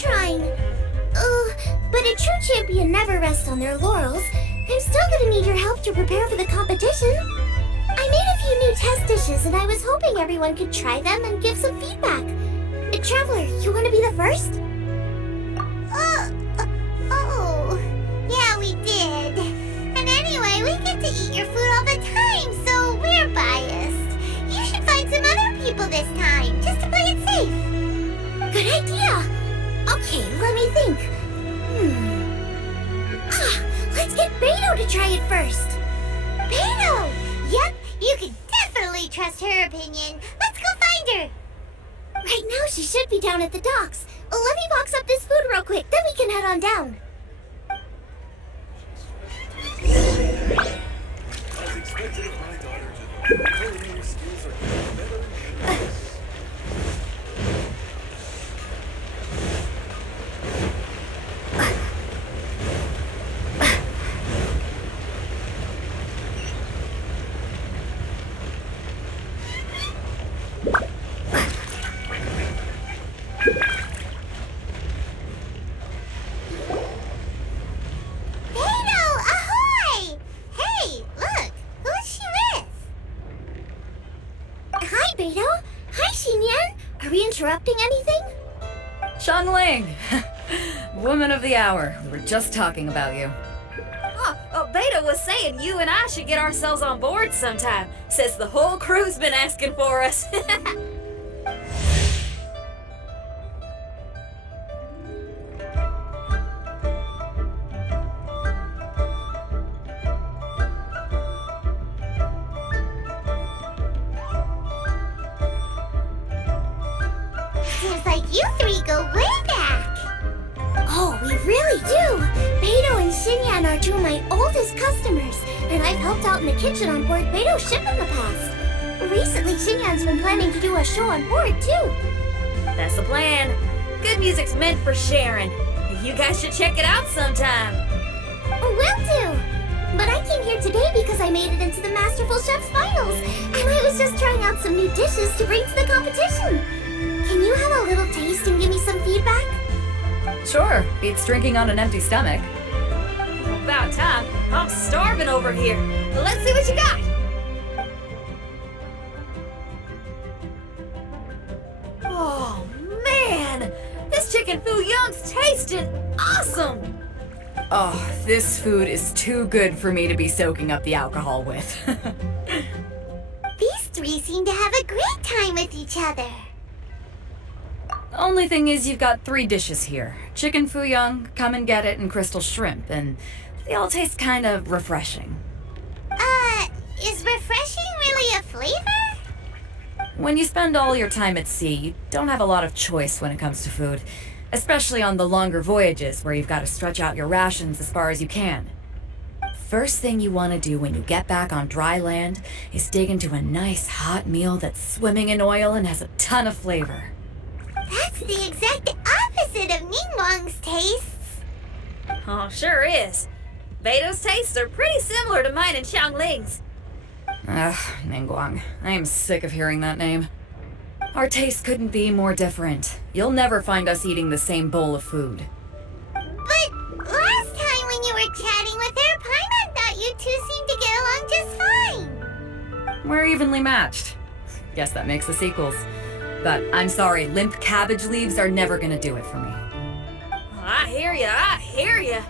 trying. But a true champion never rests on their laurels. I'm still gonna need your help to prepare for the competition. I made a few new test dishes and I was hoping everyone could try them and give some feedback. Traveler, you want to be the first? Yeah, we did. And anyway, we get to eat your food all the time, so we're biased. You should find some other people this time, just to play it safe. Good idea. Okay, let me think. Let's get Beidou to try it first. Beidou! Yep, you can definitely trust her opinion. Let's go find her. Right now, she should be down at the docks. Let me box up this food real quick, then we can head on down. As expected of my daughter, culinary skills are getting better and better. Interrupting anything? Xiangling! Woman of the hour. We were just talking about you. Beidou was saying you and I should get ourselves on board sometime. Says the whole crew's been asking for us. Seems like you three go way back. Oh, we really do. Beidou and Xinyan are two of my oldest customers, and I've helped out in the kitchen on board Beidou's ship in the past. Recently, Xinyan's been planning to do a show on board, too. That's the plan. Good music's meant for sharing. You guys should check it out sometime. Will do. But I came here today because I made it into the Masterful Chef's finals, and I was just trying out some new dishes to bring to the competition. Can you have a little taste and give me some feedback? Sure, beats drinking on an empty stomach. About time. I'm starving over here. Let's see what you got. Oh, man! This chicken fuyong's tasting awesome! Oh, this food is too good for me to be soaking up the alcohol with. These three seem to have a great time with each other. Only thing is you've got 3 dishes here. Chicken fuyong, come and get it, and crystal shrimp, and they all taste kind of refreshing. Is refreshing really a flavor? When you spend all your time at sea, you don't have a lot of choice when it comes to food, especially on the longer voyages where you've got to stretch out your rations as far as you can. First thing you want to do when you get back on dry land is dig into a nice hot meal that's swimming in oil and has a ton of flavor. That's the exact opposite of Ningguang's tastes. Oh, sure is. Beidou's tastes are pretty similar to mine and Xiangling's. Ugh, Ningguang. I am sick of hearing that name. Our tastes couldn't be more different. You'll never find us eating the same bowl of food. But last time when you were chatting with her, Paimon thought you two seemed to get along just fine. We're evenly matched. Guess that makes the sequels. But I'm sorry, limp cabbage leaves are never gonna do it for me. I hear ya.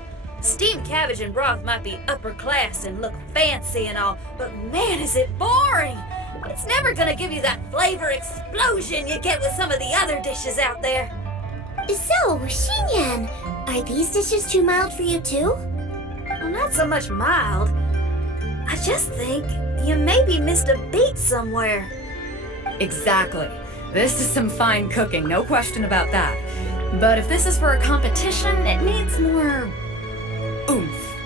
Steamed cabbage and broth might be upper class and look fancy and all, but man, is it boring! It's never gonna give you that flavor explosion you get with some of the other dishes out there. So, Xinyan, are these dishes too mild for you too? Well, not so much mild. I just think you maybe missed a beat somewhere. Exactly. This is some fine cooking, no question about that. But if this is for a competition, it needs more oomph.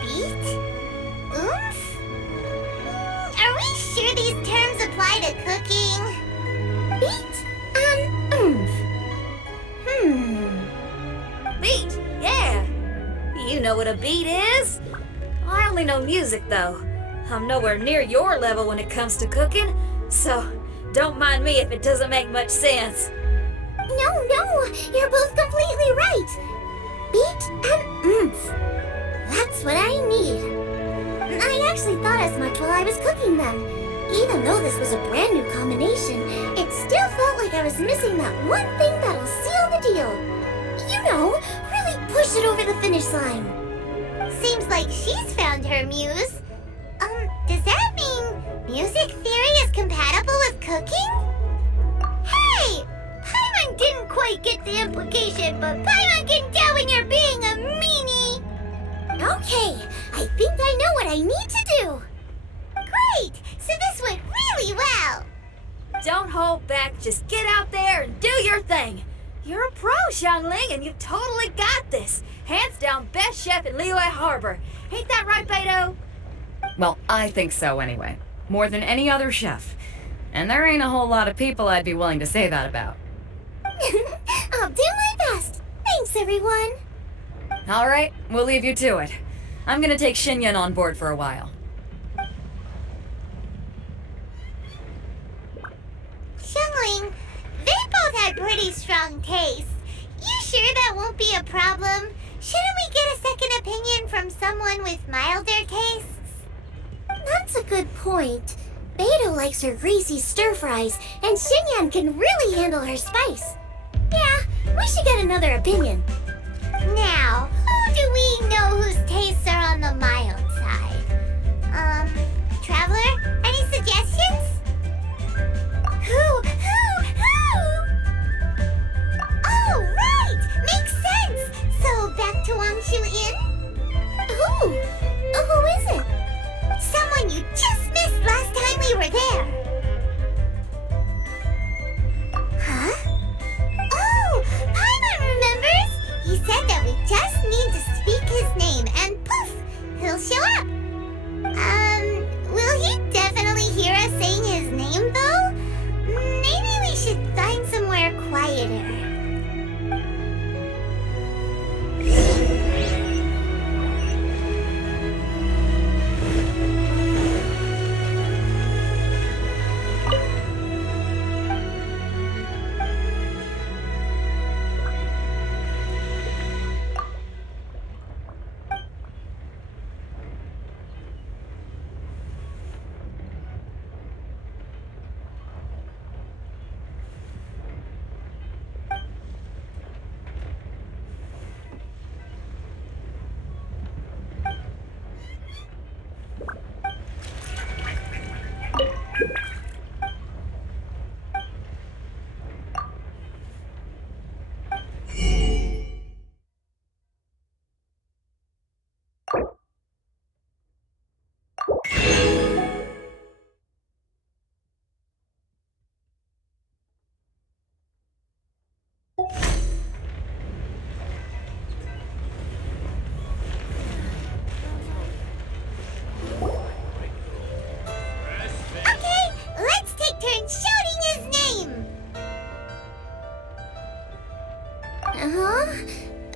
Beat? Oomph? Are we sure these terms apply to cooking? Beat and oomph. Beat, yeah. You know what a beat is? I only know music, though. I'm nowhere near your level when it comes to cooking, so don't mind me if it doesn't make much sense. No, you're both completely right. Beat and oomph. That's what I need. I actually thought as much while I was cooking them. Even though this was a brand new combination, it still felt like I was missing that one thing that'll seal the deal. You know, really push it over the finish line. Seems like she's found her muse. Does that mean music theory is compatible with cooking? Hey! Paimon didn't quite get the implication, but Paimon can tell when you're being a meanie. Okay, I think I know what I need to do. Great! So this went really well. Don't hold back, just get out there and do your thing. You're a pro, Xiangling, and you've totally got this. Hands down, best chef in Liyue Harbor. Ain't that right, Beidou? Well, I think so anyway. More than any other chef. And there ain't a whole lot of people I'd be willing to say that about. I'll do my best. Thanks, everyone. All right, we'll leave you to it. I'm gonna take Jueyun on board for a while. Xiangling, they both had pretty strong taste. You sure that won't be a problem? Shouldn't we get a second opinion from someone with milder tastes? That's a good point. Beidou likes her greasy stir-fries, and Jueyun can really handle her spice. Yeah, we should get another opinion. Now, who do we know whose tastes are on the mild side? Traveler, any suggestions? Who? Oh, right! Makes sense! So, back to Wang Inn? Who is it? Someone you just missed last time we were there. Huh? Oh, Paimon remembers! He said that we just need to speak his name and poof, he'll show up. Will he definitely hear us saying his name though? Maybe we should find somewhere quieter.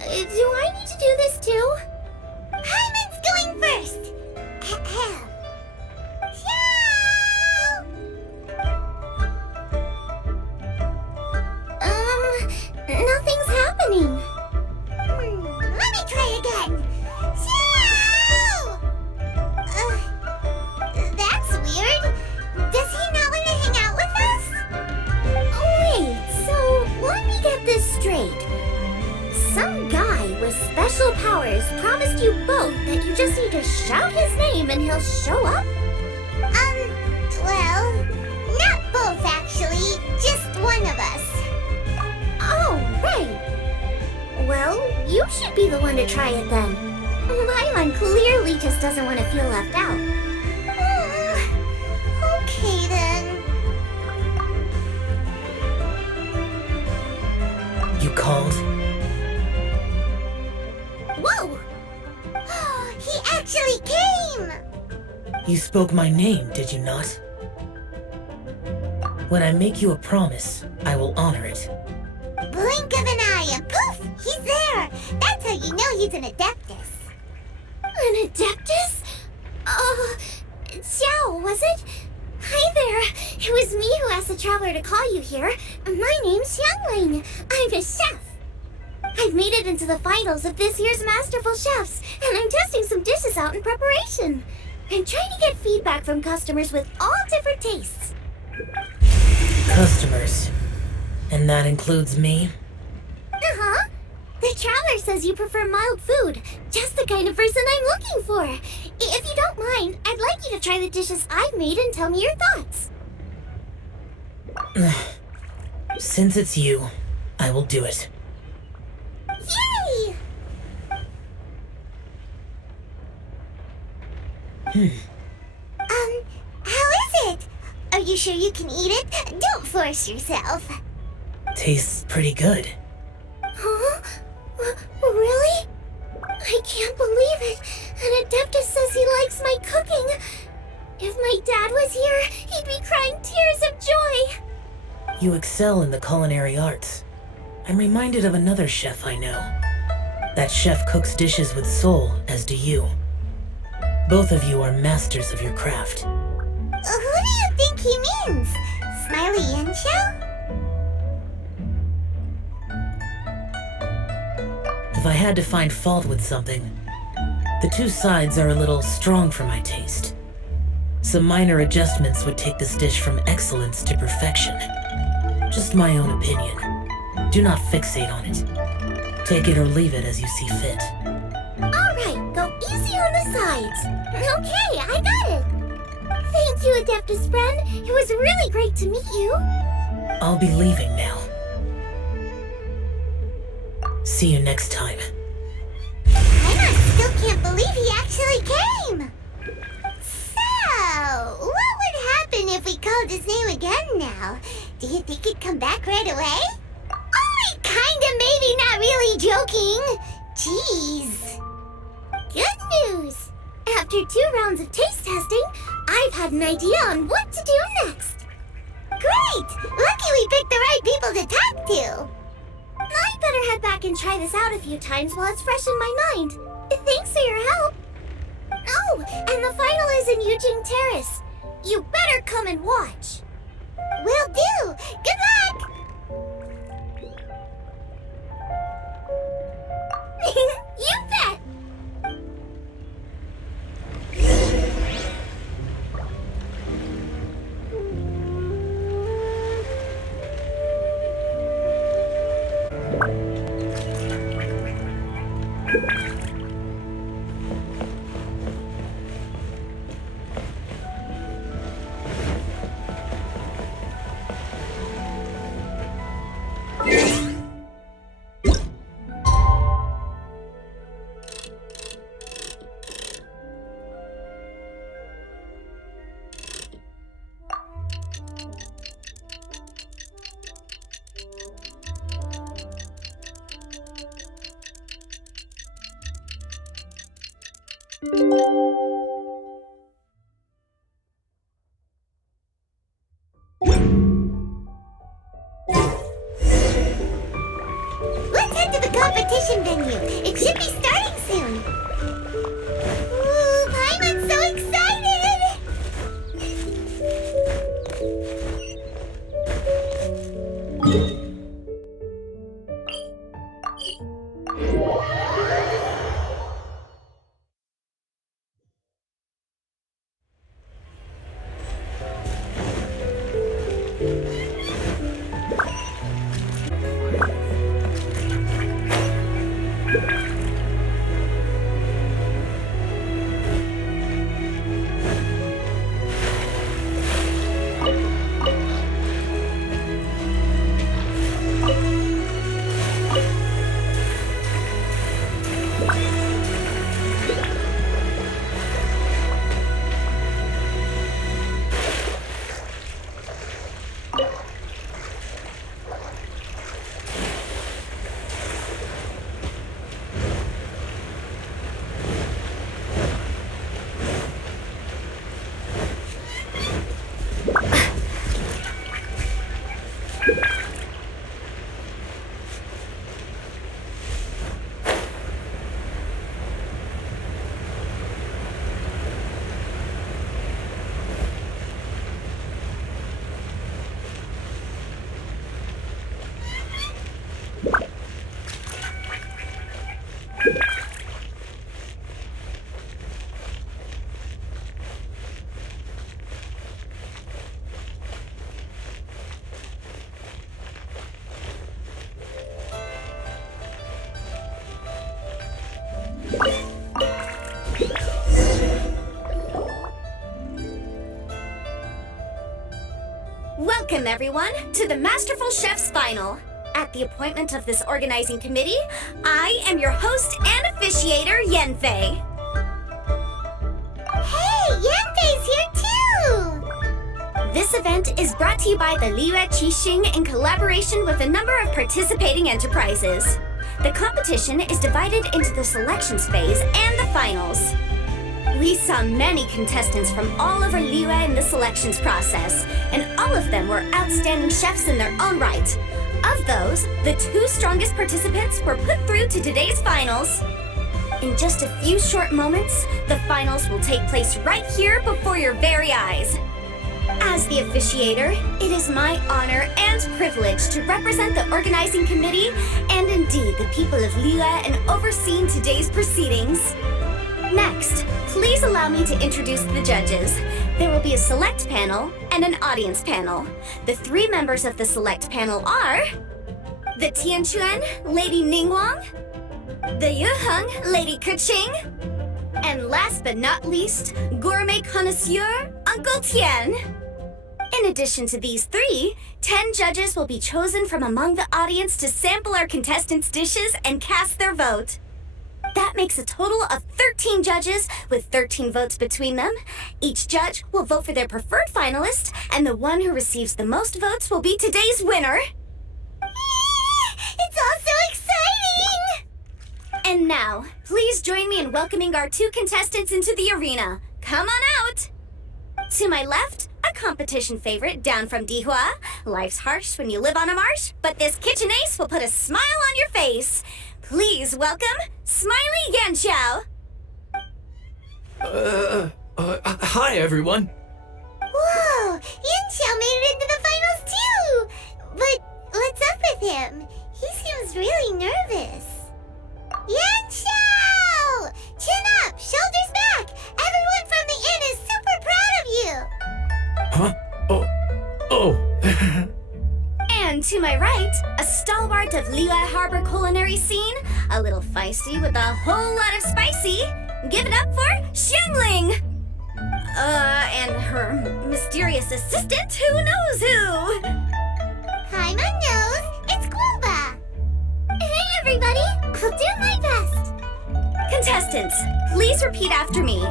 Do I need to do this too? Paimon's going first. Ahem. Nothing's happening. Let me try again. That's weird. Does he not want to hang out with us? Wait, so let me get this straight. Some guy with special powers promised you both that you just need to shout his name and he'll show up? Well, not both actually, just one of us. Oh, right. Well, you should be the one to try it then. Paimon clearly just doesn't want to feel left out. Okay then. You called? Whoa! He actually came! You spoke my name, did you not? When I make you a promise, I will honor it. Blink of an eye and poof! He's there! That's how you know he's an adeptus. An adeptus? Xiao, was it? Hi there. It was me who asked the traveler to call you here. My name's Xiangling. I'm a chef. I've made it into the finals of this year's Masterful Chefs, and I'm testing some dishes out in preparation. I'm trying to get feedback from customers with all different tastes. Customers. And that includes me? Uh-huh. The traveler says you prefer mild food, just the kind of person I'm looking for. If you don't mind, I'd like you to try the dishes I've made and tell me your thoughts. Since it's you, I will do it. Yay! How is it? Are you sure you can eat it? Don't force yourself. Tastes pretty good. Huh? Really? I can't believe it. An Adeptus says he likes my cooking. If my dad was here, he'd be crying tears of joy. You excel in the culinary arts. I'm reminded of another chef I know. That chef cooks dishes with soul, as do you. Both of you are masters of your craft. Who do you think he means? Smiley Yanxiao? If I had to find fault with something, the two sides are a little strong for my taste. Some minor adjustments would take this dish from excellence to perfection. Just my own opinion. Do not fixate on it. Take it or leave it as you see fit. Alright, go easy on the sides. Okay, I got it. Thank you, Adeptus friend. It was really great to meet you. I'll be leaving now. See you next time. I still can't believe he actually came. So, what would happen if we called his name again now? Do you think he'd come back right away? Only kinda, maybe, not really joking. Jeez. Good news! After 2 rounds of taste testing, I've had an idea on what to do next. Great! Lucky we picked the right people to talk to. I'd better head back and try this out a few times while it's fresh in my mind. Thanks for your help. Oh, and the final is in Yujing Terrace. You better come and watch. Will do. Good luck! You bet! Let's head to the competition venue. It should be starting soon. Ooh, Paimon's so excited! Welcome, everyone, to the Masterful Chef's Final. At the appointment of this organizing committee, I am your host and officiator, Yanfei. Hey, Yanfei's here too! This event is brought to you by the Liue Keqing in collaboration with a number of participating enterprises. The competition is divided into the selections phase and the finals. We saw many contestants from all over Liue in the selections process, and all of them were outstanding chefs in their own right. Of those, the 2 strongest participants were put through to today's finals. In just a few short moments, the finals will take place right here before your very eyes. As the officiator, it is my honor and privilege to represent the organizing committee and indeed the people of Liue in overseeing today's proceedings. Next, please allow me to introduce the judges. There will be a select panel and an audience panel. The 3 members of the select panel are the Tianquan, Lady Ningguang, the Yuheng, Lady Keqing, and last but not least, gourmet connoisseur, Uncle Tian. In addition to these 3, 10 judges will be chosen from among the audience to sample our contestants' dishes and cast their vote. That makes a total of 13 judges with 13 votes between them. Each judge will vote for their preferred finalist, and the one who receives the most votes will be today's winner. It's all so exciting! And now, please join me in welcoming our 2 contestants into the arena. Come on out! To my left, a competition favorite down from Dihua. Life's harsh when you live on a marsh, but this kitchen ace will put a smile on your face. Please welcome Smiley Yanxiao. Hi everyone. Whoa! Yanxiao made it into the finals too! But what's up with him? He seems really nervous. Yanxiao! Chin up! Shoulders back! Everyone from the inn is super proud of you! Huh? Oh. And to my right, a stalwart of Liue Harbor culinary scene, a little feisty with a whole lot of spicy. Give it up for Xiangling! And her mysterious assistant, who knows who? Hi, my nose! It's Guava! Hey everybody, I'll do my best. Contestants, please repeat after me.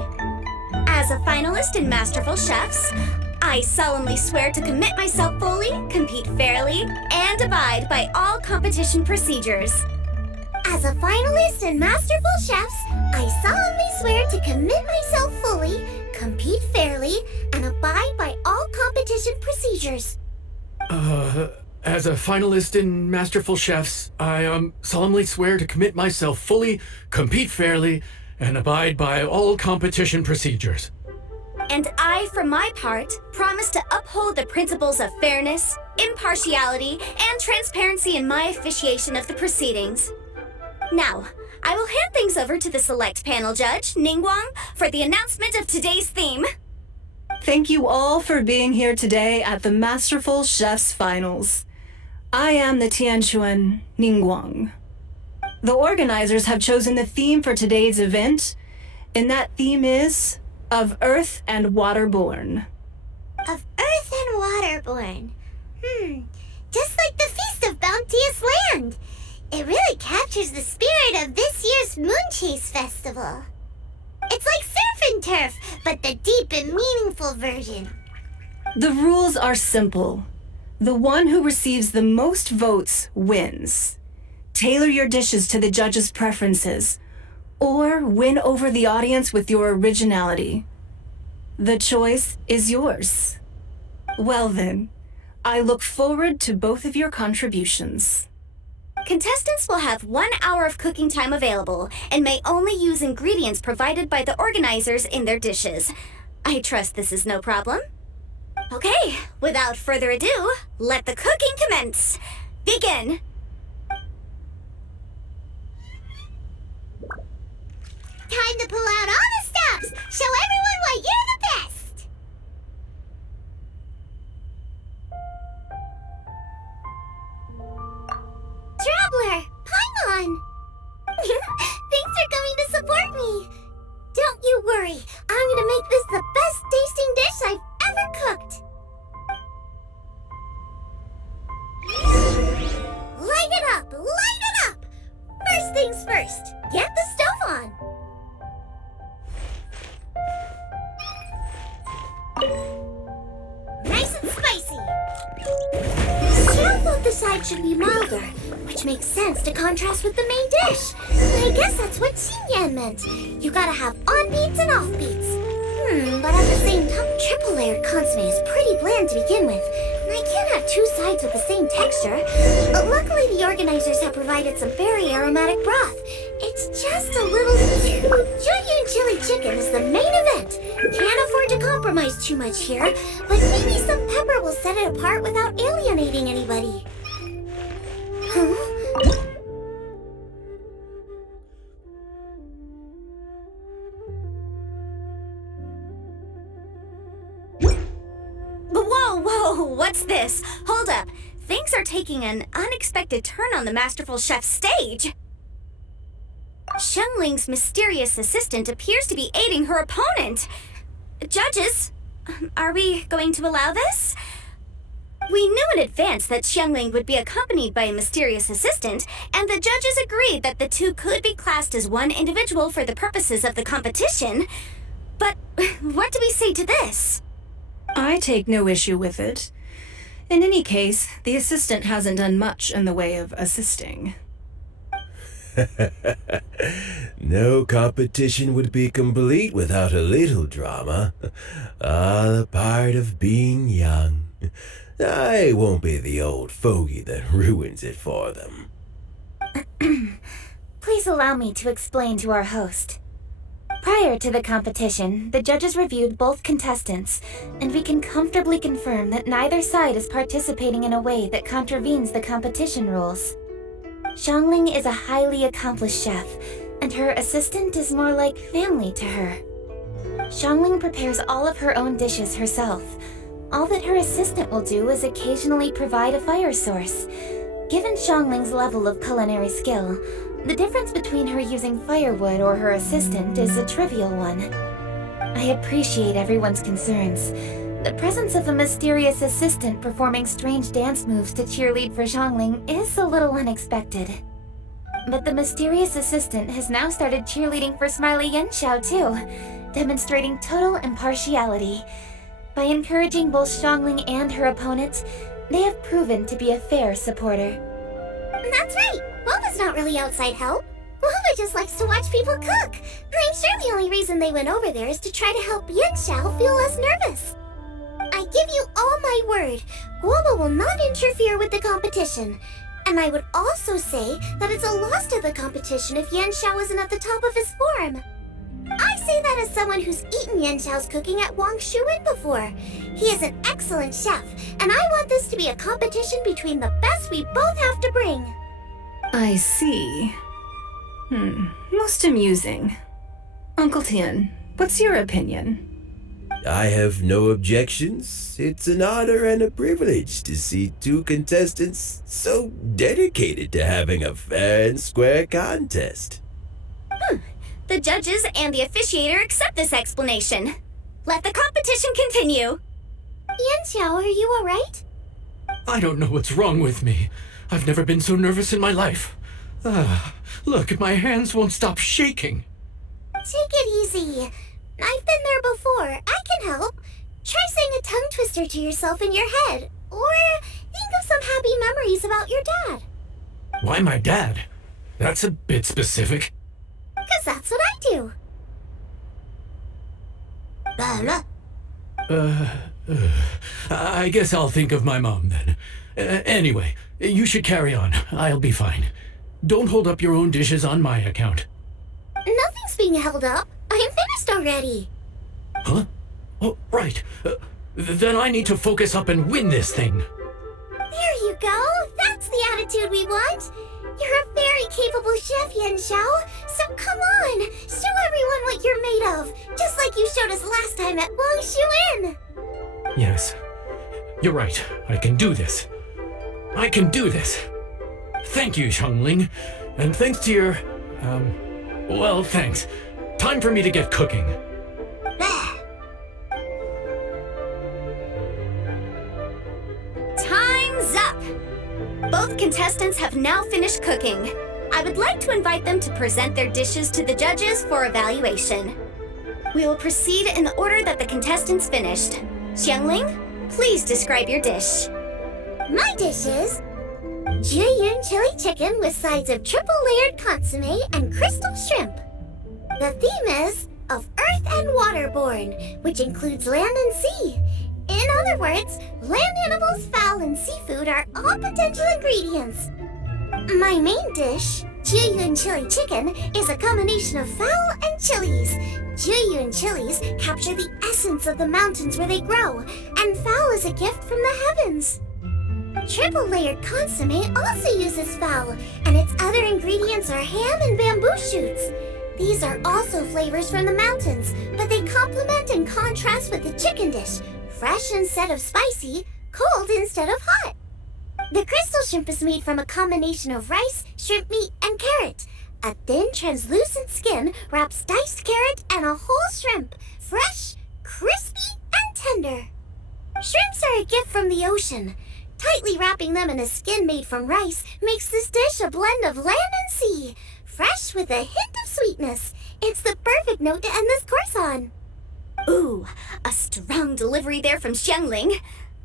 As a finalist in Masterful Chefs, I solemnly swear to commit myself fully, compete fairly, and abide by all competition procedures. As a finalist in Masterful Chefs, I solemnly swear to commit myself fully, compete fairly, and abide by all competition procedures. As a finalist in Masterful Chefs, I solemnly swear to commit myself fully, compete fairly, and abide by all competition procedures. And I, for my part, promise to uphold the principles of fairness, impartiality, and transparency in my officiation of the proceedings. Now, I will hand things over to the select panel judge, Ningguang, for the announcement of today's theme. Thank you all for being here today at the Masterful Chef's Finals. I am the Tianquan Ningguang. The organizers have chosen the theme for today's event, and that theme is of Earth and Waterborn. Of Earth and Waterborn. Just like the Feast of Bounteous Land. It really captures the spirit of this year's Moon Chase Festival. It's like surf and turf, but the deep and meaningful version. The rules are simple. The one who receives the most votes wins. Tailor your dishes to the judges' preferences, or win over the audience with your originality. The choice is yours. Well then, I look forward to both of your contributions. Contestants will have 1 hour of cooking time available and may only use ingredients provided by the organizers in their dishes. I trust this is no problem. Okay, without further ado, let the cooking commence. Begin. Time to pull out all the stops. Show everyone why you're the best. Traveler, Paimon! Thanks for coming to support me. Don't you worry. I'm gonna make this the best tasting dish I've ever cooked. side should be milder, which makes sense to contrast with the main dish. I guess that's what Jueyun meant. You gotta have on-beats and off-beats. But at the same time, triple-layered consommé is pretty bland to begin with, and I can't have two sides with the same texture. But luckily, the organizers have provided some very aromatic broth. It's just a little too... Jueyun chili chicken is the main event. Can't afford to compromise too much here, but maybe some pepper will set it apart without alienating anybody. Huh? Whoa, what's this? Hold up. Things are taking an unexpected turn on the masterful chef's stage. Xiangling's mysterious assistant appears to be aiding her opponent. Judges, are we going to allow this? We knew in advance that Xiangling would be accompanied by a mysterious assistant, and the judges agreed that the two could be classed as one individual for the purposes of the competition. But what do we say to this? I take no issue with it. In any case, the assistant hasn't done much in the way of assisting. No competition would be complete without a little drama. The part of being young. I won't be the old fogey that ruins it for them. Please allow me to explain to our host. Prior to the competition, the judges reviewed both contestants, and we can comfortably confirm that neither side is participating in a way that contravenes the competition rules. Xiangling is a highly accomplished chef, and her assistant is more like family to her. Xiangling prepares all of her own dishes herself. All that her assistant will do is occasionally provide a fire source. Given Xiangling's level of culinary skill, the difference between her using firewood or her assistant is a trivial one. I appreciate everyone's concerns. The presence of a mysterious assistant performing strange dance moves to cheerlead for Xiangling is a little unexpected. But the mysterious assistant has now started cheerleading for Smiley Yanxiao too, demonstrating total impartiality. By encouraging both Xiangling and her opponent, they have proven to be a fair supporter. That's right. Wawa's not really outside help. Wawa just likes to watch people cook. I'm sure the only reason they went over there is to try to help Yanxiao feel less nervous. I give you all my word, Wawa will not interfere with the competition. And I would also say that it's a loss to the competition if Yanxiao isn't at the top of his form. I say that as someone who's eaten Yanxiao's cooking at Jueyun before. He is an excellent chef, and I want this to be a competition between the best we both have to bring. I see. Most amusing. Uncle Tian, what's your opinion? I have no objections. It's an honor and a privilege to see two contestants so dedicated to having a fair and square contest. The judges and the officiator accept this explanation. Let the competition continue. Yanxiao, are you alright? I don't know what's wrong with me. I've never been so nervous in my life. Look, my hands won't stop shaking. Take it easy. I've been there before. I can help. Try saying a tongue twister to yourself in your head. Or think of some happy memories about your dad. Why my dad? That's a bit specific. 'Cause that's what I do. I guess I'll think of my mom then. Anyway, you should carry on. I'll be fine. Don't hold up your own dishes on my account. Nothing's being held up. I'm finished already. Huh? Oh, right. Then I need to focus up and win this thing. There you go. That's the attitude we want. You're a very capable chef, Yanxiao. So come on, show everyone what you're made of, just like you showed us last time at Jueyun. Yes, you're right. I can do this. I can do this. Thank you, Xiangling. And thanks to your, well, thanks. Time for me to get cooking. Time's up! Both contestants have now finished cooking. I would like to invite them to present their dishes to the judges for evaluation. We will proceed in the order that the contestants finished. Xiangling, please describe your dish. My dish is Jueyun chili chicken with sides of triple-layered consommé and crystal shrimp. The theme is of earth and waterborne, which includes land and sea. In other words, land animals, fowl, and seafood are all potential ingredients. My main dish, Jueyun chili chicken, is a combination of fowl and chilies. Jueyun chilies capture the essence of the mountains where they grow, and fowl is a gift from the heavens. Triple-layered consommé also uses fowl, and its other ingredients are ham and bamboo shoots. These are also flavors from the mountains, but they complement and contrast with the chicken dish, fresh instead of spicy, cold instead of hot. The crystal shrimp is made from a combination of rice, shrimp meat, and carrot. A thin, translucent skin wraps diced carrot and a whole shrimp, fresh, crispy, and tender. Shrimps are a gift from the ocean. Tightly wrapping them in a skin made from rice makes this dish a blend of land and sea, fresh with a hint of sweetness. It's the perfect note to end this course on. Ooh, a strong delivery there from Xiangling.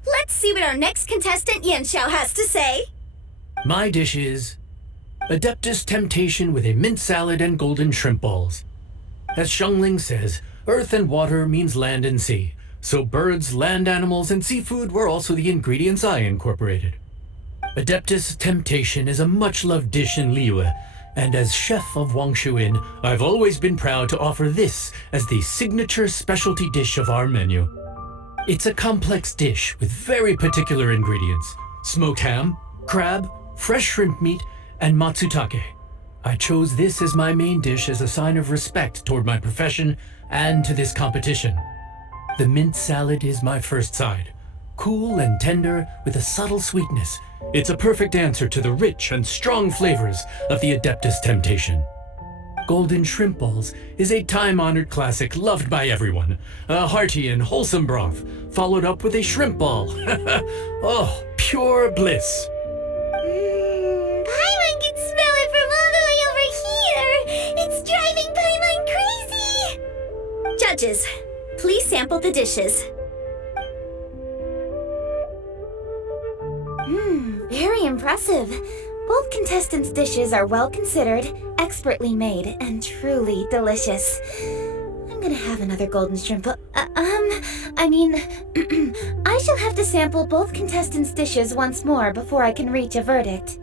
Let's see what our next contestant Yanxiao has to say. My dish is Adeptus Temptation with a mint salad and golden shrimp balls. As Xiangling says, earth and water means land and sea. So birds, land animals, and seafood were also the ingredients I incorporated. Adeptus Temptation is a much-loved dish in Liue, and as chef of Wangshu Inn, I've always been proud to offer this as the signature specialty dish of our menu. It's a complex dish with very particular ingredients: smoked ham, crab, fresh shrimp meat, and matsutake. I chose this as my main dish as a sign of respect toward my profession and to this competition. The mint salad is my first side. Cool and tender with a subtle sweetness, it's a perfect answer to the rich and strong flavors of the Adeptus Temptation. Golden shrimp balls is a time-honored classic loved by everyone. A hearty and wholesome broth, followed up with a shrimp ball. Oh, pure bliss. Paimon can smell it from all the way over here. It's driving Paimon crazy. Judges, please sample the dishes. Very impressive. Both contestants' dishes are well considered, expertly made, and truly delicious. I'm gonna have another golden shrimp. I shall have to sample both contestants' dishes once more before I can reach a verdict.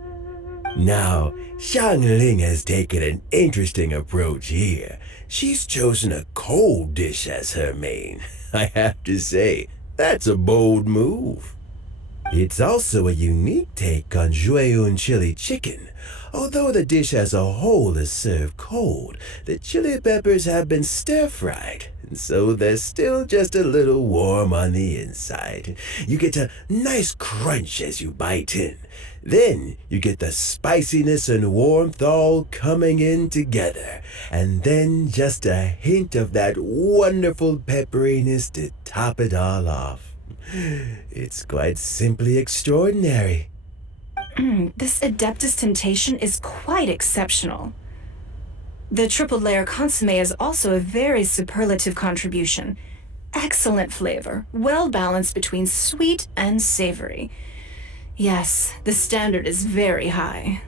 Now, Xiangling has taken an interesting approach here. She's chosen a cold dish as her main. I have to say, that's a bold move. It's also a unique take on Jueyun chili chicken. Although the dish as a whole is served cold, the chili peppers have been stir-fried, and so they're still just a little warm on the inside. You get a nice crunch as you bite in. Then you get the spiciness and warmth all coming in together, and then just a hint of that wonderful pepperiness to top it all off. It's quite simply extraordinary. This Adeptus Temptation is quite exceptional. The triple-layer consommé is also a very superlative contribution. Excellent flavor, well balanced between sweet and savory. Yes, the standard is very high.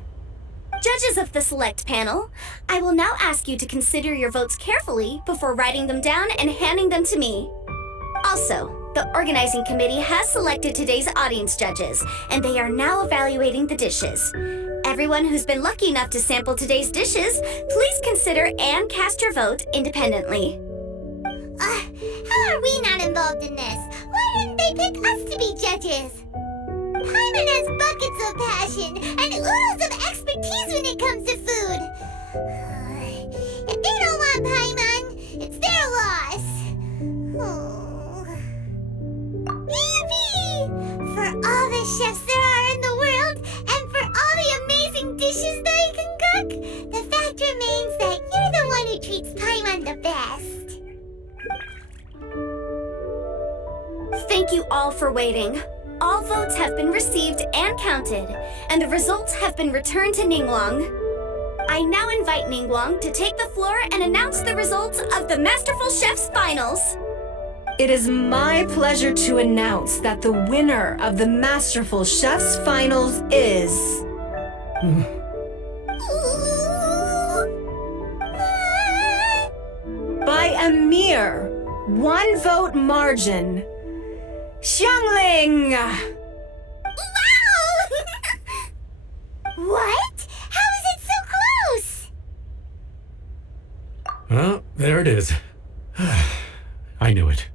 Judges of the select panel, I will now ask you to consider your votes carefully before writing them down and handing them to me. Also, the organizing committee has selected today's audience judges, and they are now evaluating the dishes. Everyone who's been lucky enough to sample today's dishes, please consider and cast your vote independently. How are we not involved in this? Why didn't they pick us to be judges? Paimon has buckets of passion and oodles of expertise when it comes to food. If they don't want Paimon, it's their loss. Yippee! For all the chefs there are in the world, and for all the amazing dishes they can cook, the fact remains that you're the one who treats Paimon the best. Thank you all for waiting. All votes have been received and counted, and the results have been returned to Ningguang. I now invite Ningguang to take the floor and announce the results of the Masterful Chef's Finals. It is my pleasure to announce that the winner of the Masterful Chef's Finals is By a mere 1 vote margin, Xiangling! What? How is it so close? Well, there it is. I knew it.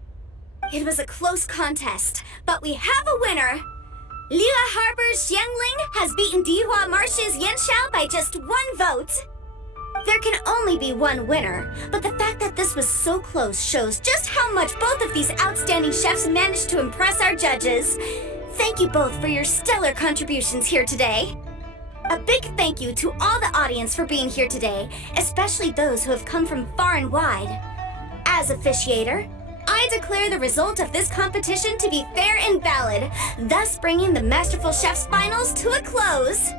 It was a close contest, but we have a winner. Liu Harbor's Xiangling has beaten Dihua Marsh's Yanxiao by just 1 vote. There can only be one winner, but the fact that this was so close shows just how much both of these outstanding chefs managed to impress our judges. Thank you both for your stellar contributions here today. A big thank you to all the audience for being here today, especially those who have come from far and wide. As officiator, I declare the result of this competition to be fair and valid, thus bringing the Masterful Chefs Finals to a close.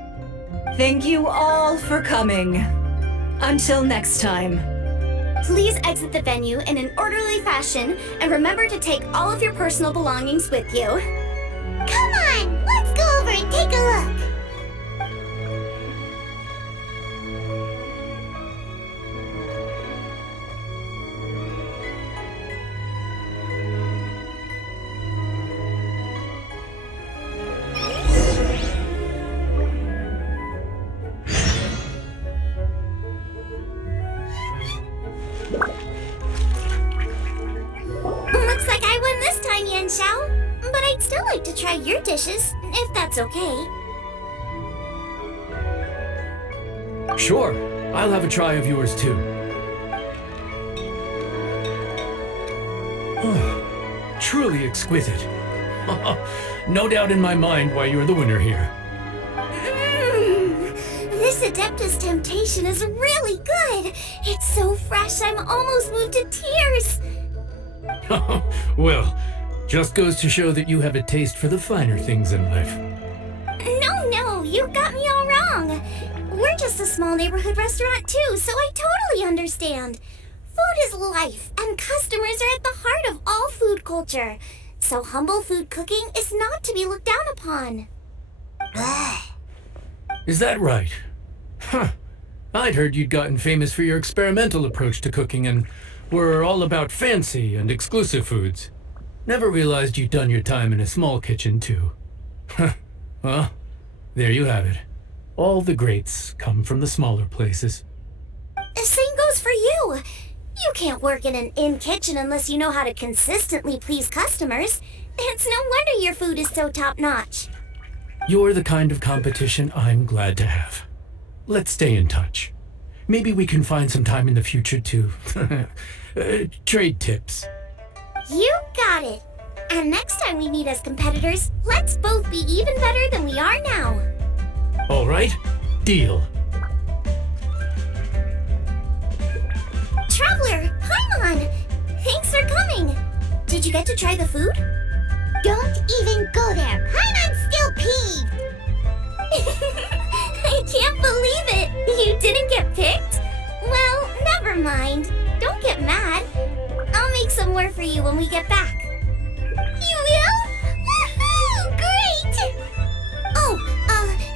Thank you all for coming. Until next time. Please exit the venue in an orderly fashion and remember to take all of your personal belongings with you. Come on, let's go over and take a look. Looks like I won this time, Yanxiao. But I'd still like to try your dishes, if that's okay. Sure, I'll have a try of yours too. Oh, truly exquisite. No doubt in my mind why you're the winner here. This Adeptus temptation is really good. It's so fresh, I'm almost moved to tears. Well, just goes to show that you have a taste for the finer things in life. No, you got me all wrong. We're just a small neighborhood restaurant too, so I totally understand. Food is life, and customers are at the heart of all food culture. So humble food cooking is not to be looked down upon. Is that right? Huh. I'd heard you'd gotten famous for your experimental approach to cooking and were all about fancy and exclusive foods. Never realized you'd done your time in a small kitchen too. Well, there you have it. All the greats come from the smaller places. The same goes for you. You can't work in an inn kitchen unless you know how to consistently please customers. It's no wonder your food is so top-notch. You're the kind of competition I'm glad to have. Let's stay in touch. Maybe we can find some time in the future to trade tips. You got it. And next time we meet as competitors, let's both be even better than we are now. All right, deal. Traveler, Paimon! Thanks for coming. Did you get to try the food? Don't even go there. Paimon's still peeved. I can't believe it! You didn't get picked? Well, never mind. Don't get mad. I'll make some more for you when we get back. You will? Woohoo! Great!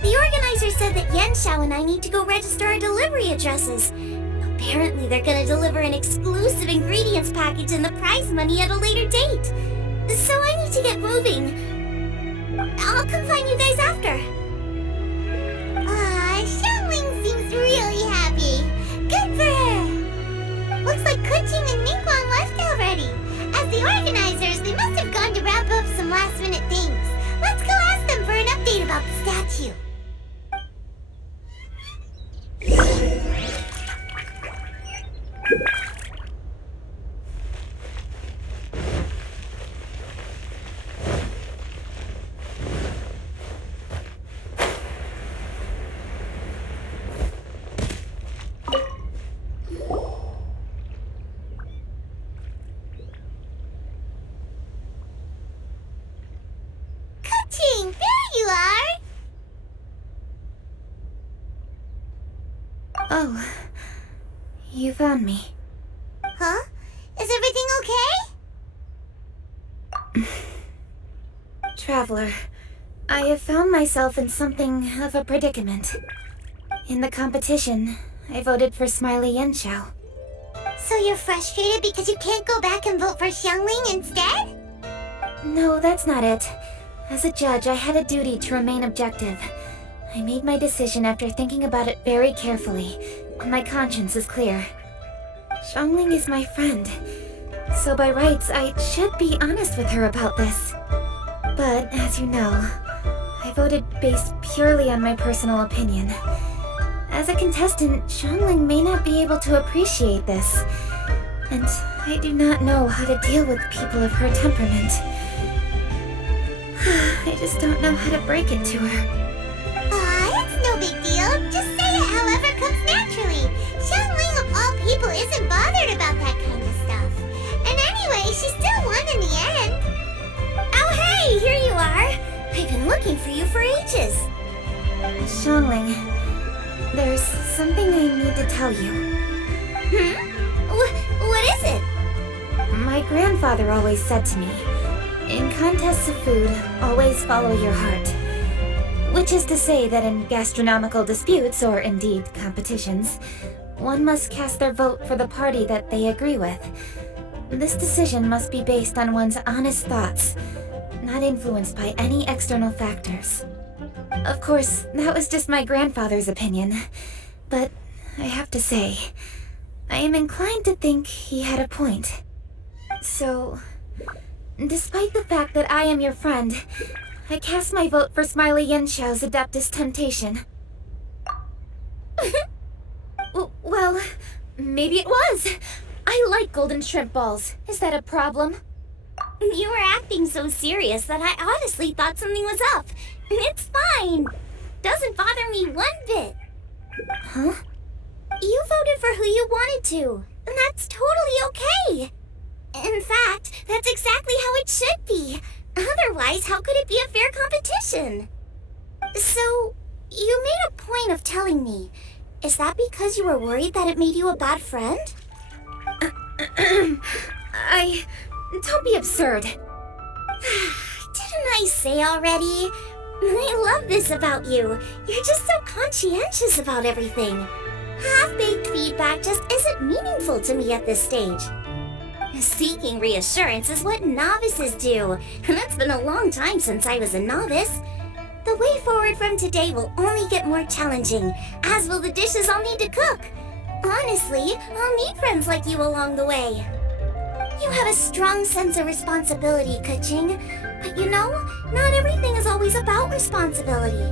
The organizer said that Yanxiao and I need to go register our delivery addresses. Apparently they're gonna deliver an exclusive ingredients package and the prize money at a later date. So I need to get moving. I'll come find you guys after. Xiangling seems really happy. Good for her. Looks like Keqing and Ningguang left already. As the organizers, they must have gone to wrap up some last-minute things. Let's go ask them for an update about the statue. Keqing, there you are! Oh, you found me. Huh? Is everything okay? Traveler, I have found myself in something of a predicament. In the competition, I voted for Smiley Yenshao. So you're frustrated because you can't go back and vote for Xiangling instead? No, that's not it. As a judge, I had a duty to remain objective. I made my decision after thinking about it very carefully, and my conscience is clear. Xiangling is my friend, so by rights, I should be honest with her about this. But, as you know, I voted based purely on my personal opinion. As a contestant, Xiangling may not be able to appreciate this, and I do not know how to deal with people of her temperament. I just don't know how to break it to her. Aw, it's no big deal. Just say it however comes naturally. Xiangling of all people isn't bothered about that kind of stuff. And anyway, she still won in the end. Oh hey, here you are! I've been looking for you for ages. Xiangling, there's something I need to tell you. What is it? My grandfather always said to me, in contests of food, always follow your heart. Which is to say that in gastronomical disputes, or indeed competitions, one must cast their vote for the party that they agree with. This decision must be based on one's honest thoughts, not influenced by any external factors. Of course, that was just my grandfather's opinion, but I have to say, I am inclined to think he had a point. So, despite the fact that I am your friend, I cast my vote for Smiley Yenshao's Adeptus Temptation. Well, maybe it was. I like golden shrimp balls. Is that a problem? You were acting so serious that I honestly thought something was up. It's fine. Doesn't bother me one bit. Huh? You voted for who you wanted to, and that's totally okay. In fact, that's exactly how it should be. Otherwise, how could it be a fair competition? So, you made a point of telling me. Is that because you were worried that it made you a bad friend? Don't be absurd. Didn't I say already? I love this about you. You're just so conscientious about everything. Half-baked feedback just isn't meaningful to me at this stage. Seeking reassurance is what novices do, and it's been a long time since I was a novice. The way forward from today will only get more challenging, as will the dishes I'll need to cook. Honestly, I'll need friends like you along the way. You have a strong sense of responsibility, Keqing, but you know, not everything is always about responsibility.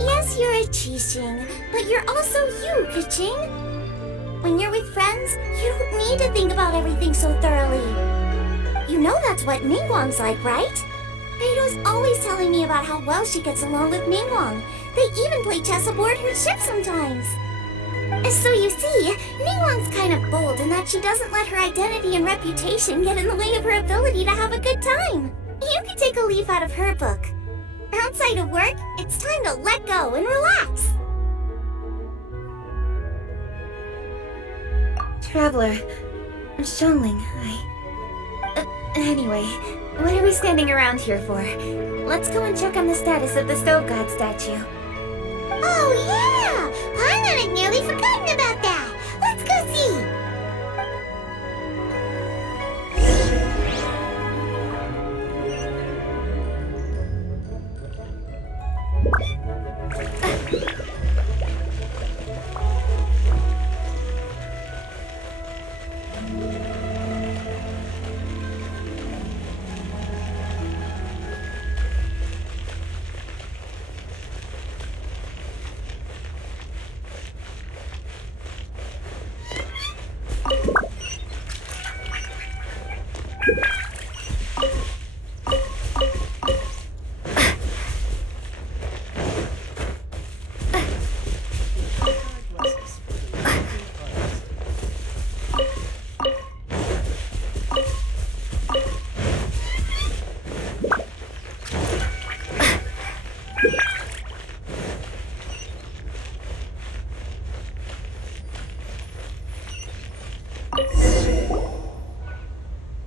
Yes, you're a Qixing, but you're also you, Keqing. When you're with friends, you don't need to think about everything so thoroughly. You know that's what Ningguang's like, right? Beidou's always telling me about how well she gets along with Ningguang. They even play chess aboard her ship sometimes. So you see, Ningguang's kind of bold in that she doesn't let her identity and reputation get in the way of her ability to have a good time. You could take a leaf out of her book. Outside of work, it's time to let go and relax. Traveler, Xiangling, anyway, what are we standing around here for? Let's go and check on the status of the Stove God statue. Oh yeah! Paimon had nearly forgotten about that. Let's go see.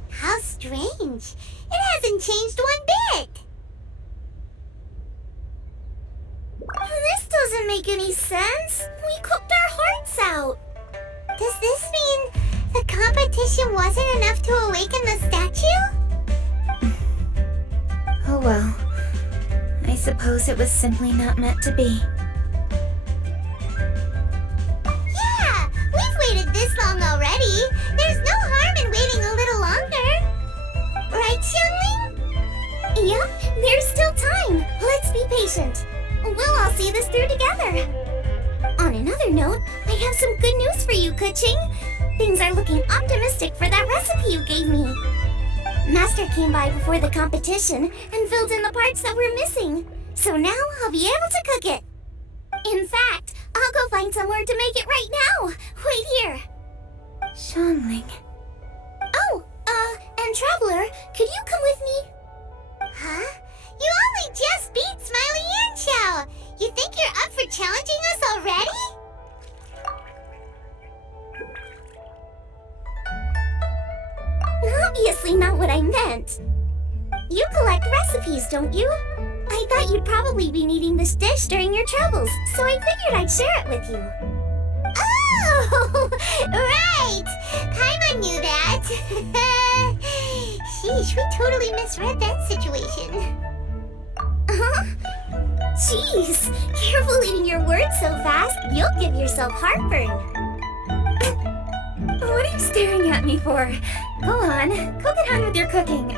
How strange. It hasn't changed one bit. doesn't make any sense. We cooked our hearts out. Does this mean the competition wasn't enough to awaken the statue? Oh well. I suppose it was simply not meant to be. Yeah, we've waited this long already. There's no harm in waiting a little longer. Right, Xiangling? Yep, there's still time. Let's be patient. We'll all see this through together. On another note, I have some good news for you, Keqing. Things are looking optimistic for that recipe you gave me. Master came by before the competition and filled in the parts that were missing. So now I'll be able to cook it. In fact, I'll go find somewhere to make it right now. Wait here. Xiangling. Oh, and Traveler, could you come with me? Huh? You only just beat Smiley and Chow. You think you're up for challenging us already? Obviously not what I meant. You collect recipes, don't you? I thought you'd probably be needing this dish during your travels, so I figured I'd share it with you. Oh, right! Paimon knew that. Sheesh, we totally misread that situation. Huh? Jeez, careful eating your words so fast, you'll give yourself heartburn. What are you staring at me for? Go on, go get on with your cooking.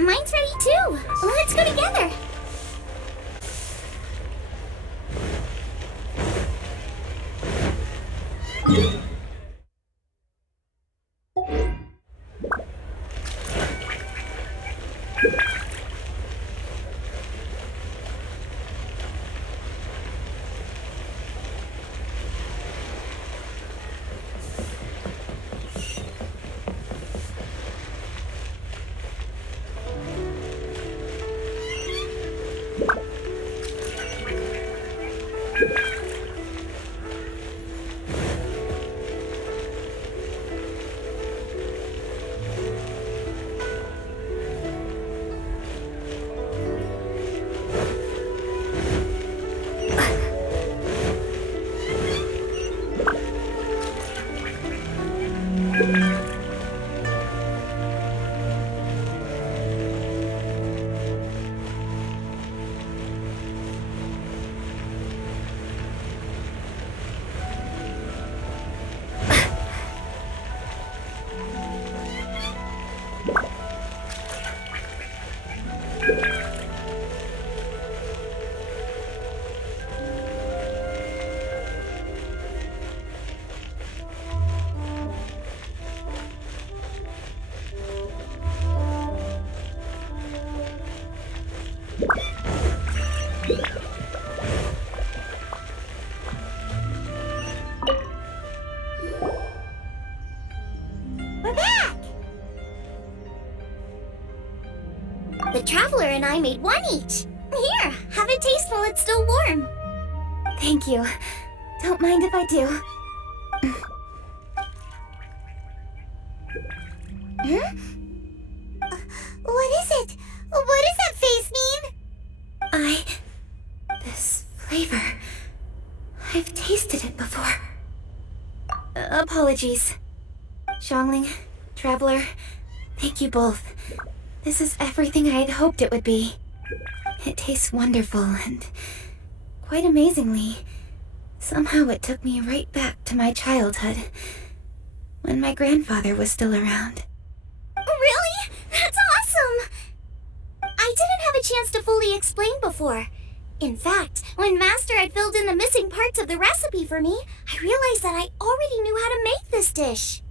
Mine's ready too. Let's go together. We're back! The traveler and I made one each. Here, have a taste while it's still warm. Thank you. Don't mind if I do. What is it? What does that face mean? This flavor. I've tasted it before. Apologies. Xiangling, Traveler, thank you both. This is everything I had hoped it would be. It tastes wonderful and quite amazingly. Somehow it took me right back to my childhood, when my grandfather was still around. Really? That's awesome! I didn't have a chance to fully explain before. In fact, when Master had filled in the missing parts of the recipe for me, I realized that I already knew how to make this dish.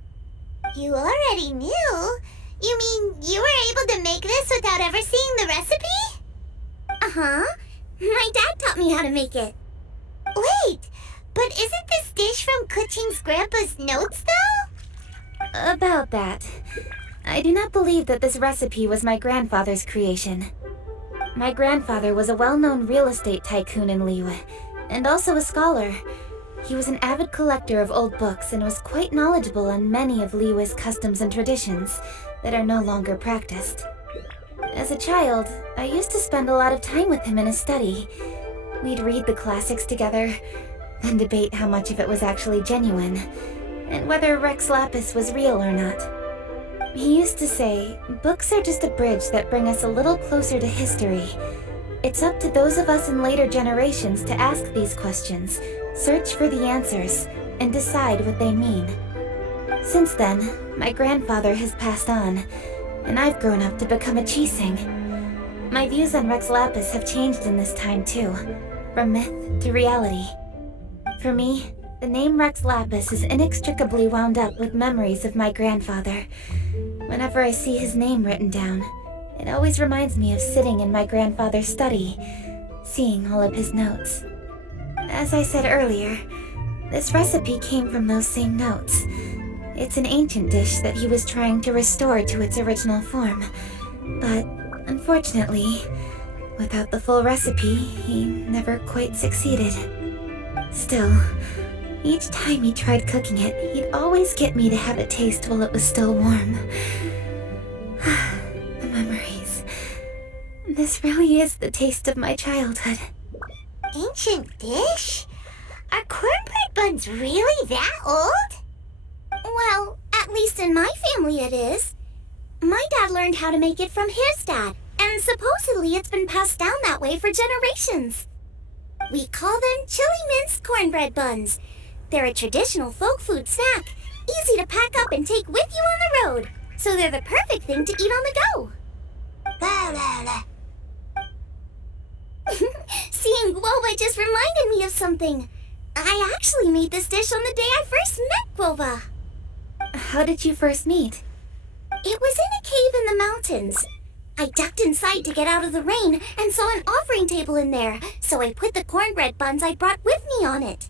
You already knew? You mean you were able to make this without ever seeing the recipe? Uh-huh. My dad taught me how to make it. Wait, but isn't this dish from Keqing's grandpa's notes, though? About that. I do not believe that this recipe was my grandfather's creation. My grandfather was a well-known real estate tycoon in Liue, and also a scholar. He was an avid collector of old books and was quite knowledgeable on many of Liue's customs and traditions that are no longer practiced. As a child, I used to spend a lot of time with him in his study. We'd read the classics together, then debate how much of it was actually genuine, and whether Rex Lapis was real or not. He used to say, books are just a bridge that bring us a little closer to history. It's up to those of us in later generations to ask these questions, search for the answers, and decide what they mean. Since then, my grandfather has passed on, and I've grown up to become a quising. My views on Rex Lapis have changed in this time too, from myth to reality. For me, the name Rex Lapis is inextricably wound up with memories of my grandfather. Whenever I see his name written down, it always reminds me of sitting in my grandfather's study, seeing all of his notes. As I said earlier, this recipe came from those same notes. It's an ancient dish that he was trying to restore to its original form. But, unfortunately, without the full recipe, he never quite succeeded. Still, each time he tried cooking it, he'd always get me to have it taste while it was still warm. The memories. This really is the taste of my childhood. Ancient dish? Are cornbread buns really that old? Well, at least in my family it is. My dad learned how to make it from his dad, and supposedly it's been passed down that way for generations. We call them chili minced cornbread buns. They're a traditional folk food snack, easy to pack up and take with you on the road, so they're the perfect thing to eat on the go. La la la. Seeing Guoba just reminded me of something. I actually made this dish on the day I first met Guoba. How did you first meet? It was in a cave in the mountains. I ducked inside to get out of the rain and saw an offering table in there, so I put the cornbread buns I brought with me on it.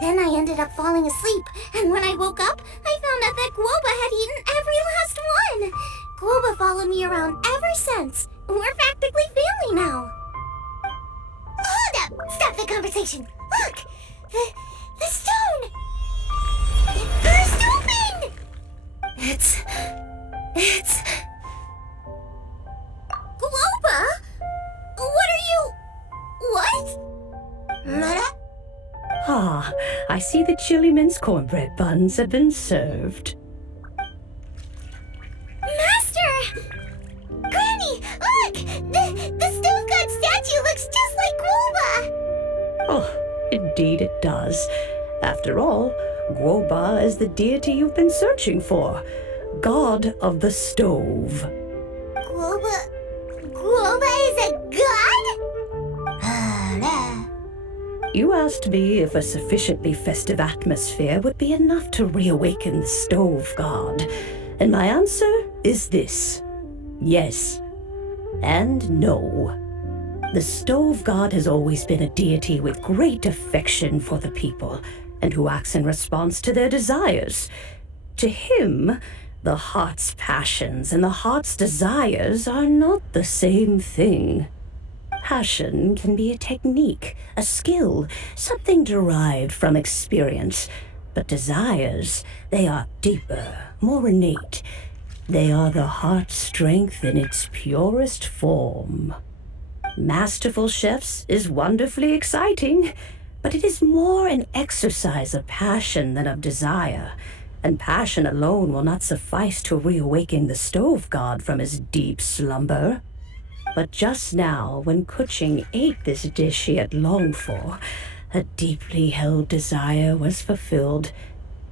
Then I ended up falling asleep, and when I woke up, I found out that Guoba had eaten every last one. Guoba followed me around ever since. We're practically family now. Hold up! Stop the conversation. Look! The stone! It burst open! It's... Globa? What are you... What? Ah, I see the chili mince cornbread buns have been served. Master! Granny, look! The stone god statue looks just like Globa! Oh, indeed it does. After all, Guoba is the deity you've been searching for. God of the stove. Globa is a god? You asked me if a sufficiently festive atmosphere would be enough to reawaken the stove god. And my answer is this. Yes. And no. The stove god has always been a deity with great affection for the people, and who acts in response to their desires. To him, the heart's passions and the heart's desires are not the same thing. Passion can be a technique, a skill, something derived from experience. But desires, they are deeper, more innate. They are the heart's strength in its purest form. Masterful chefs is wonderfully exciting, but it is more an exercise of passion than of desire. And passion alone will not suffice to reawaken the stove god from his deep slumber. But just now, when Keqing ate this dish she had longed for, a deeply held desire was fulfilled.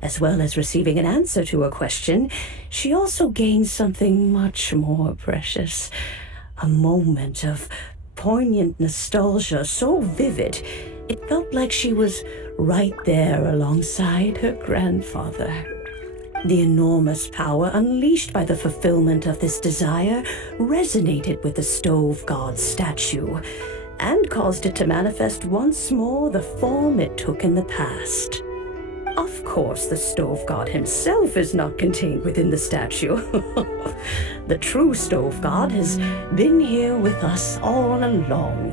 As well as receiving an answer to her question, she also gained something much more precious. A moment of poignant nostalgia so vivid, it felt like she was right there alongside her grandfather. The enormous power unleashed by the fulfillment of this desire resonated with the stove god's statue and caused it to manifest once more the form it took in the past. Of course, the stove god himself is not contained within the statue. The true stove god has been here with us all along.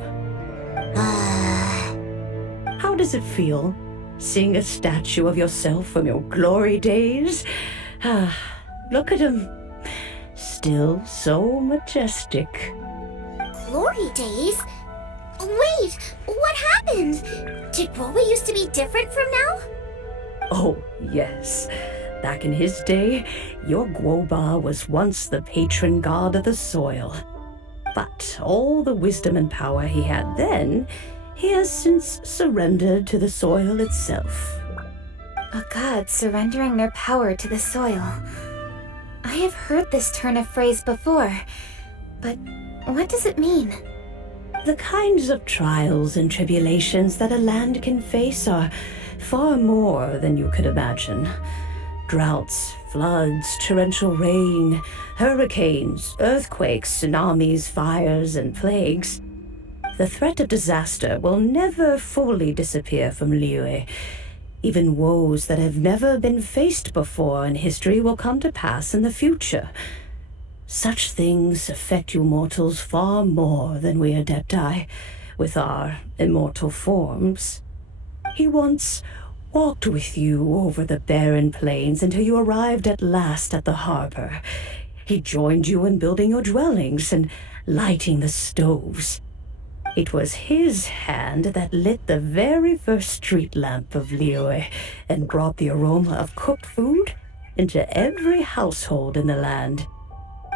How does it feel? Seeing a statue of yourself from your glory days? Look at him. Still so majestic. Glory days? Wait, what happened? Did Guoba used to be different from now? Oh, yes. Back in his day, your Guoba was once the patron god of the soil. But all the wisdom and power he had then, he has since surrendered to the soil itself. A god surrendering their power to the soil. I have heard this turn of phrase before, but what does it mean? The kinds of trials and tribulations that a land can face are far more than you could imagine. Droughts, floods, torrential rain, hurricanes, earthquakes, tsunamis, fires, and plagues. The threat of disaster will never fully disappear from Liue. Even woes that have never been faced before in history will come to pass in the future. Such things affect you mortals far more than we Adepti, with our immortal forms. He once walked with you over the barren plains until you arrived at last at the harbor. He joined you in building your dwellings and lighting the stoves. It was his hand that lit the very first street lamp of Liue and brought the aroma of cooked food into every household in the land.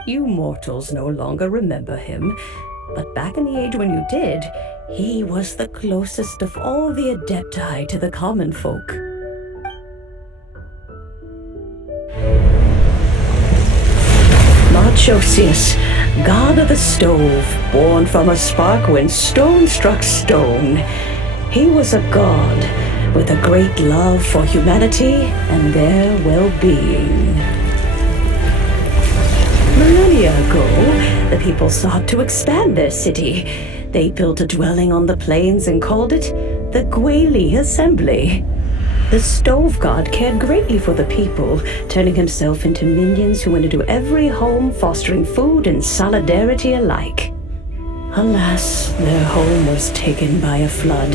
You mortals no longer remember him, but back in the age when you did, he was the closest of all the Adepti to the common folk. Marchosius, god of the stove, born from a spark when stone struck stone. He was a god with a great love for humanity and their well-being. Millennia ago, the people sought to expand their city. They built a dwelling on the plains and called it the Gueli Assembly. The stove god cared greatly for the people, turning himself into minions who went into every home, fostering food and solidarity alike. Alas, their home was taken by a flood.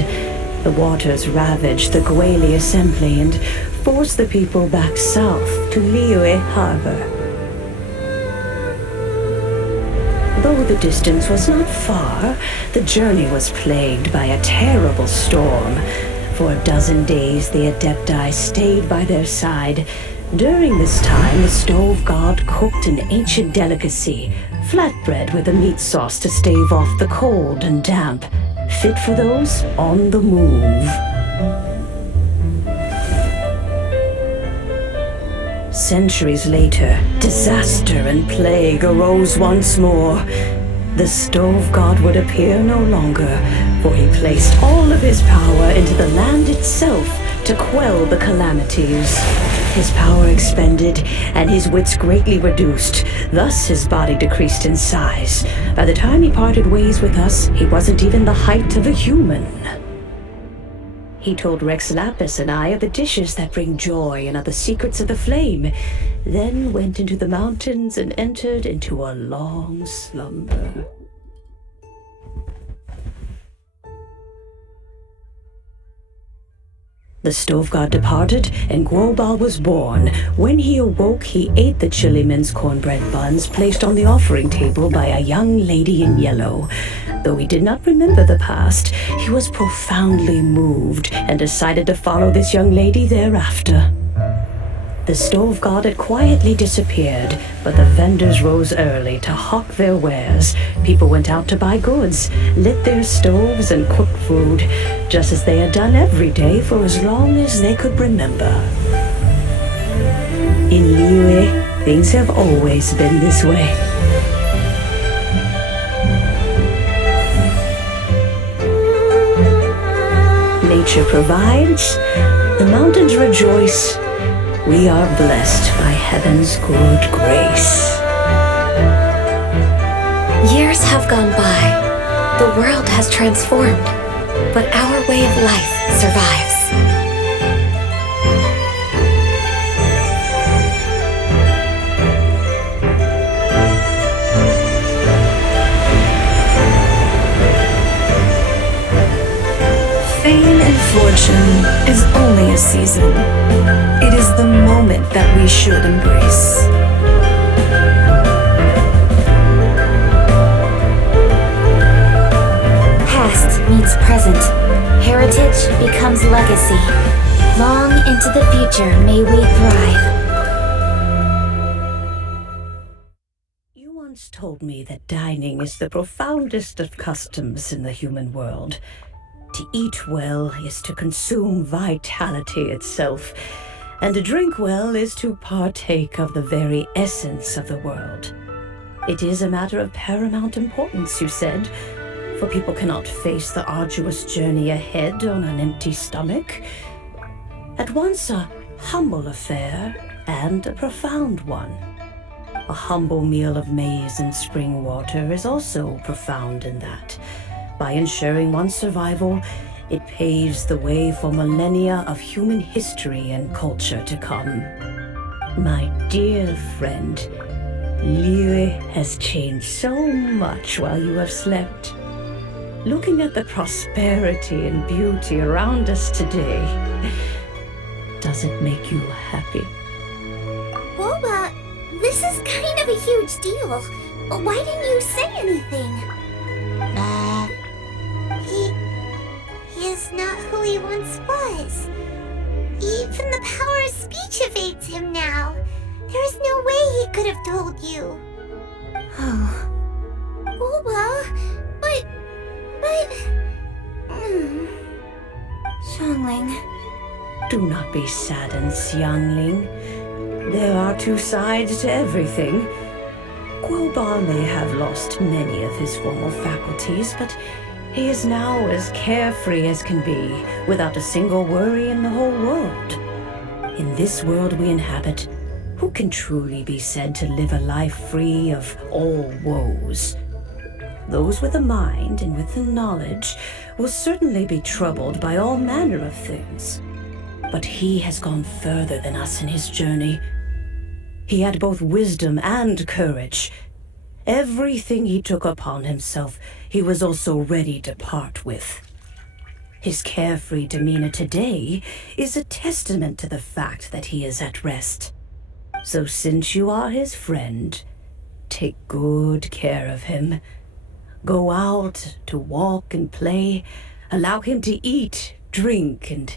The waters ravaged the Guili assembly and forced the people back south to Liue harbor. Though the distance was not far, the journey was plagued by a terrible storm. For a dozen days, the Adepti stayed by their side. During this time, the stove god cooked an ancient delicacy, flatbread with a meat sauce to stave off the cold and damp, fit for those on the move. Centuries later, disaster and plague arose once more. The stove god would appear no longer, for he placed all of his power into the land itself to quell the calamities. His power expended, and his wits greatly reduced. Thus his body decreased in size. By the time he parted ways with us, he wasn't even the height of a human. He told Rex Lapis and I of the dishes that bring joy and of the secrets of the flame, then went into the mountains and entered into a long slumber. The stove god departed, and Guobal was born. When he awoke, he ate the chilimen's cornbread buns placed on the offering table by a young lady in yellow. Though he did not remember the past, he was profoundly moved and decided to follow this young lady thereafter. The stove god had quietly disappeared, but the vendors rose early to hawk their wares. People went out to buy goods, lit their stoves, and cooked food, just as they had done every day for as long as they could remember. In Liue, things have always been this way. Nature provides, the mountains rejoice. We are blessed by heaven's good grace. Years have gone by. The world has transformed, but our way of life survives. Fame and fortune is only a season. It is the moment that we should embrace. Past meets present. Heritage becomes legacy. Long into the future may we thrive. You once told me that dining is the profoundest of customs in the human world. To eat well is to consume vitality itself, and to drink well is to partake of the very essence of the world. It is a matter of paramount importance, you said, for people cannot face the arduous journey ahead on an empty stomach. At once a humble affair and a profound one. A humble meal of maize and spring water is also profound in that. By ensuring one's survival, it paves the way for millennia of human history and culture to come. My dear friend, Liue has changed so much while you have slept. Looking at the prosperity and beauty around us today, does it make you happy? Boba, this is kind of a huge deal. Why didn't you say anything? He is not who he once was. Even the power of speech evades him now. There is no way he could have told you. Oh. Boba, but... Xiangling. Do not be saddened, Xiangling. There are two sides to everything. Guobal may have lost many of his former faculties, but he is now as carefree as can be, without a single worry in the whole world. In this world we inhabit, who can truly be said to live a life free of all woes? Those with a mind and with the knowledge will certainly be troubled by all manner of things. But he has gone further than us in his journey. He had both wisdom and courage. Everything he took upon himself, he he was also ready to part with. His carefree demeanor today is a testament to the fact that he is at rest. So since you are his friend, take good care of him. Go out to walk and play. Allow him to eat, drink, and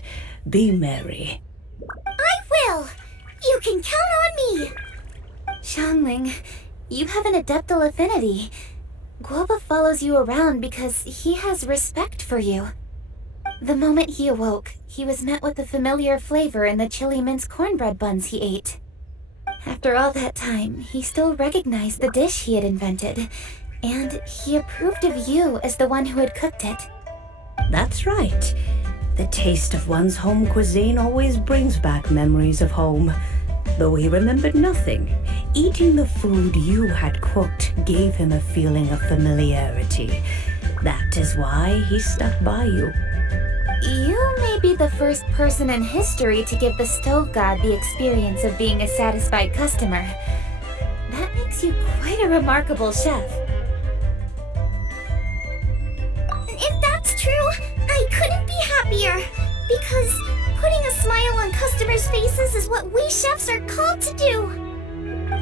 be merry. I will! You can count on me! Xiangling, you have an adeptal affinity. Guoba follows you around because he has respect for you. The moment he awoke, he was met with the familiar flavor in the chili mince cornbread buns he ate. After all that time, he still recognized the dish he had invented, and he approved of you as the one who had cooked it. That's right. The taste of one's home cuisine always brings back memories of home. Though he remembered nothing, eating the food you had cooked gave him a feeling of familiarity. That is why he stuck by you. You may be the first person in history to give the stove god the experience of being a satisfied customer. That makes you quite a remarkable chef. If that's true, I couldn't be happier. Because putting a smile on customers' faces is what we chefs are called to do.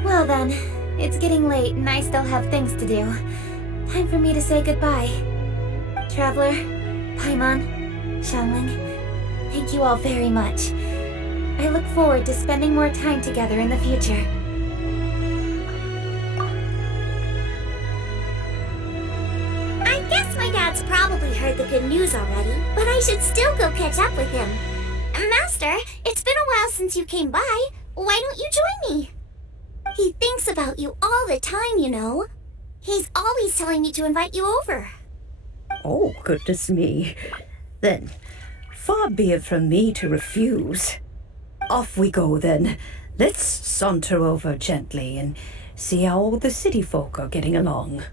Well then, it's getting late and I still have things to do. Time for me to say goodbye. Traveler, Paimon, Xiangling, thank you all very much. I look forward to spending more time together in the future. I guess my dad's probably heard the good news already, but I should still go catch up with him. Master, it's been a while since you came by. Why don't you join me? He thinks about you all the time, you know. He's always telling me to invite you over. Oh, goodness me. Then, far be it from me to refuse. Off we go, then. Let's saunter over gently and see how all the city folk are getting along.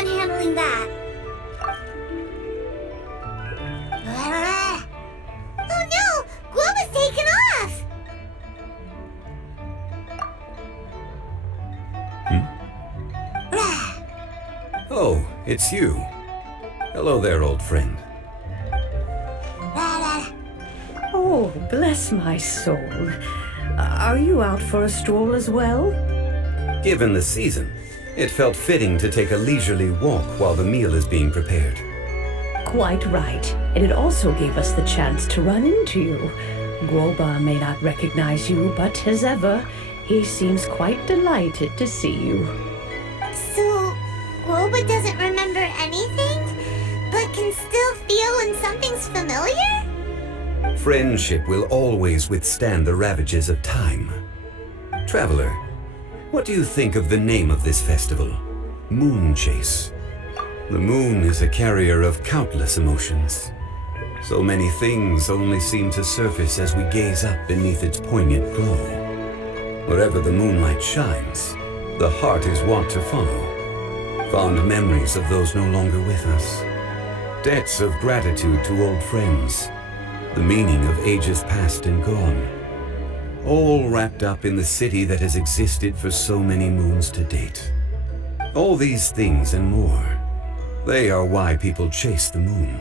Handling that. Oh no! Guoba's taken off! Oh, it's you. Hello there, old friend. Oh, bless my soul. Are you out for a stroll as well? Given the season, it felt fitting to take a leisurely walk while the meal is being prepared. Quite right. And it also gave us the chance to run into you. Guoba may not recognize you, but as ever, he seems quite delighted to see you. So, Guoba doesn't remember anything, but can still feel when something's familiar? Friendship will always withstand the ravages of time. Traveler, what do you think of the name of this festival? Moon Chase. The moon is a carrier of countless emotions. So many things only seem to surface as we gaze up beneath its poignant glow. Wherever the moonlight shines, the heart is wont to follow. Fond memories of those no longer with us. Debts of gratitude to old friends. The meaning of ages past and gone. All wrapped up in the city that has existed for so many moons to date. All these things and more, they are why people chase the moon.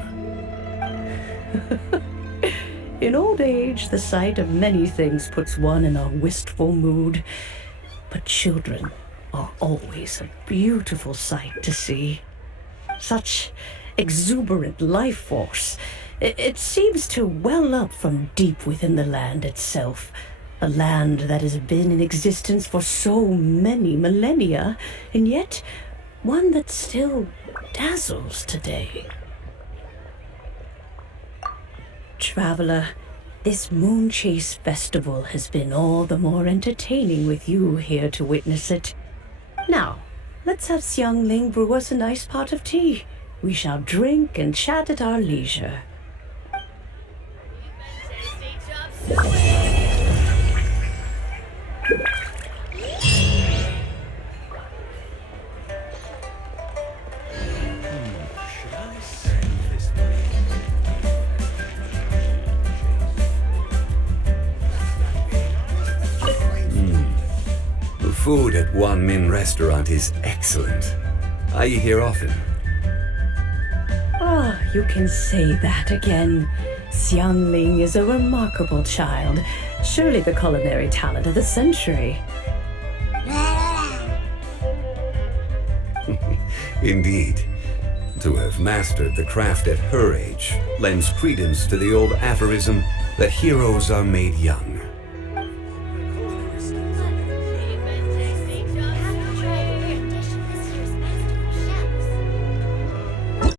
In old age, the sight of many things puts one in a wistful mood. But children are always a beautiful sight to see. Such exuberant life force. It seems to well up from deep within the land itself. A land that has been in existence for so many millennia, and yet one that still dazzles today. Traveler, this Moon Chase Festival has been all the more entertaining with you here to witness it. Now, let's have Xiangling brew us a nice pot of tea. We shall drink and chat at our leisure. The food at Wanmin restaurant is excellent. I eat here often. Ah, you can say that again. Xiangling is a remarkable child. Surely the culinary talent of the century. Indeed. To have mastered the craft at her age lends credence to the old aphorism that heroes are made young.